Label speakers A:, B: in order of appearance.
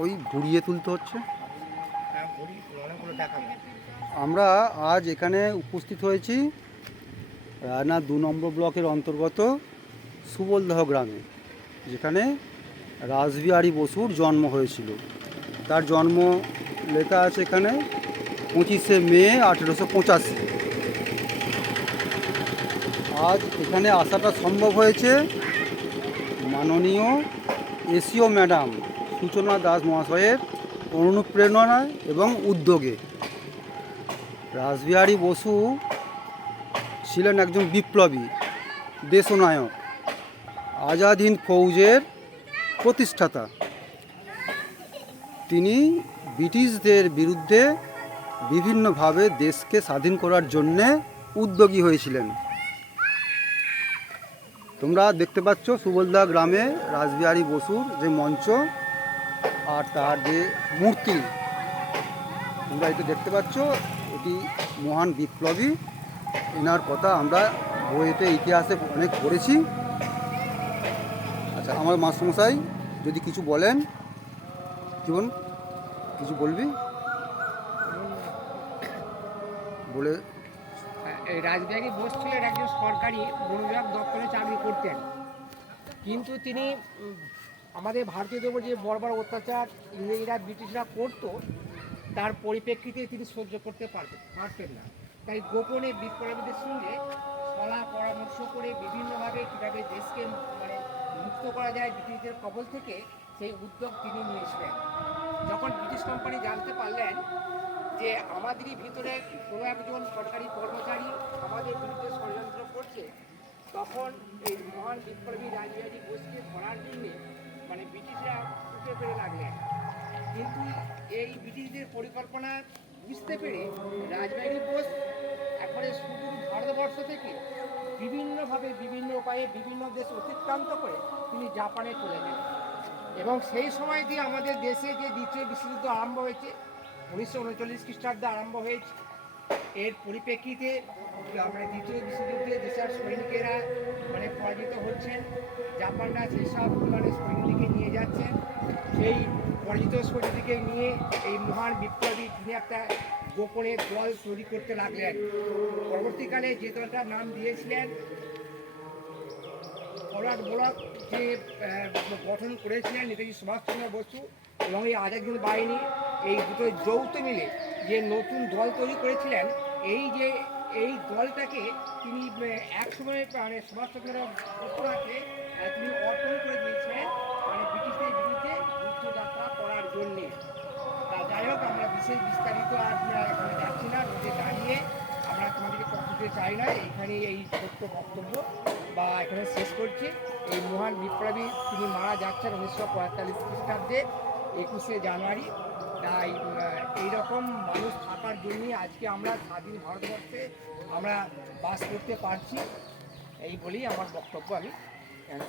A: ওই ঘুরিয়ে তুলতে হচ্ছে।
B: হ্যাঁ
A: আমরা আজ এখানে উপস্থিত হয়েছি রায়না দু নম্বর ব্লকের অন্তর্গত সুবলদাহ গ্রামে যেখানে রাসবিহারী বসুর জন্ম হয়েছিল। তার জন্ম লেখা আছে এখানে পঁচিশে মে আঠেরোশো পঁচাশি। আজ এখানে আসাটা সম্ভব হয়েছে মাননীয় এসিও ম্যাডাম সূচনা দাস মহাশয়ের অনুপ্রেরণায় এবং উদ্যোগে রাসবিহারী বসু ছিলেন একজন বিপ্লবী, দেশনায়ক আজাদ হিন্দ ফৌজের প্রতিষ্ঠাতা। তিনি ব্রিটিশদের বিরুদ্ধে বিভিন্নভাবে দেশকে স্বাধীন করার জন্যে উদ্যোগী হয়েছিলেন। তোমরা দেখতে পাচ্ছ সুবলদা গ্রামে রাসবিহারী বসুর যে মঞ্চ আর তার যে মূর্তি, তোমরা এটি দেখতে পাচ্ছ, এটি মহান বিপ্লবী। এনার কথা আমরা বইতে ইতিহাসে অনেক পড়েছি। আচ্ছা আমার মাস্টারমশাই যদি কিছু বলেন, জীবন, কিছু বলবি? বলে
B: রাজবিহারী বোস ছিলেন একজন সরকারি বন বিভাগ দপ্তরে চাকরি করতেন। কিন্তু তিনি আমাদের ভারতীয়দের উপর যে বড় অত্যাচার ইংরেজরা, ব্রিটিশরা করতো, তার পরিপ্রেক্ষিতে তিনি সহ্য করতে পারতেন পারতেন না। তাই গোপনে বিপ্লবীদের সঙ্গে সলা পরামর্শ করে বিভিন্নভাবে কীভাবে দেশকে মানে মুক্ত করা যায় ব্রিটিশদের কবল থেকে, সেই উদ্যোগ তিনি নিয়েছিলেন। যখন ব্রিটিশ কোম্পানি জানতে পারলেন যে আমাদেরই ভিতরে কোনো একজন সরকারি কর্মচারী আমাদের বিরুদ্ধে ষড়যন্ত্র করছে, তখন এই মহান বিপ্লবী রাজবিহারী বোসকে ধরার জন্যে মানে ব্রিটিশরা উঠে পেরে লাগলেন। কিন্তু এই ব্রিটিশদের পরিকল্পনা বুঝতে পেরে রাজবিহারী বোস একবারে শুধু ভারতবর্ষ থেকে বিভিন্নভাবে বিভিন্ন উপায়ে বিভিন্ন দেশ অতিক্রান্ত করে তিনি জাপানে চলে গেলেন। এবং সেই সময় দিয়ে আমাদের দেশে যে দ্বিতীয় বিশ্বযুদ্ধ আরম্ভ হয়েছে, উনিশশো উনচল্লিশ খ্রিস্টাব্দে আরম্ভ হয়েছে। এর পরিপ্রেক্ষিতে মানে দ্বিতীয় বিশ্বযুদ্ধে যেসব সৈনিকেরা মানে পরাজিত হচ্ছেন, জাপানরা যেসব মানে সৈনিককে নিয়ে যাচ্ছেন সেই পরাজিত সৈনিককে নিয়ে এই মহান বিপ্লবী তিনি একটা গোপনে দল তৈরি করতে লাগলেন। পরবর্তীকালে যে দলটার নাম দিয়েছিলেন ফরওয়ার্ড ব্লক যে গঠন করেছিলেন নেতাজি সুভাষচন্দ্র বসু এবং এই আজাদ হিন্দ বাহিনী, এই দুটো যৌথ মিলে যে নতুন দল তৈরি করেছিলেন, এই যে, এই দলটাকে তিনি একসময় মানে সুভাষচন্দ্র বসুরাকে বিস্তারিত আমরা এখানে যাচ্ছি না, রোদে দাঁড়িয়ে আমরা তোমাদেরকে দিতে চাই না। এইখানে এই ছোট্ট বক্তব্য বা এখানে শেষ করছি। এই মহান বিপ্লবী, তিনি মারা যাচ্ছেন উনিশশো পঁয়তাল্লিশ খ্রিস্টাব্দে একুশে জানুয়ারি। তাই এইরকম মানুষ থাকার জন্যই আজকে আমরা স্বাধীন ভারতবর্ষে আমরা বাস করতে পারছি। এই বলেই আমার বক্তব্য আমি এখানে।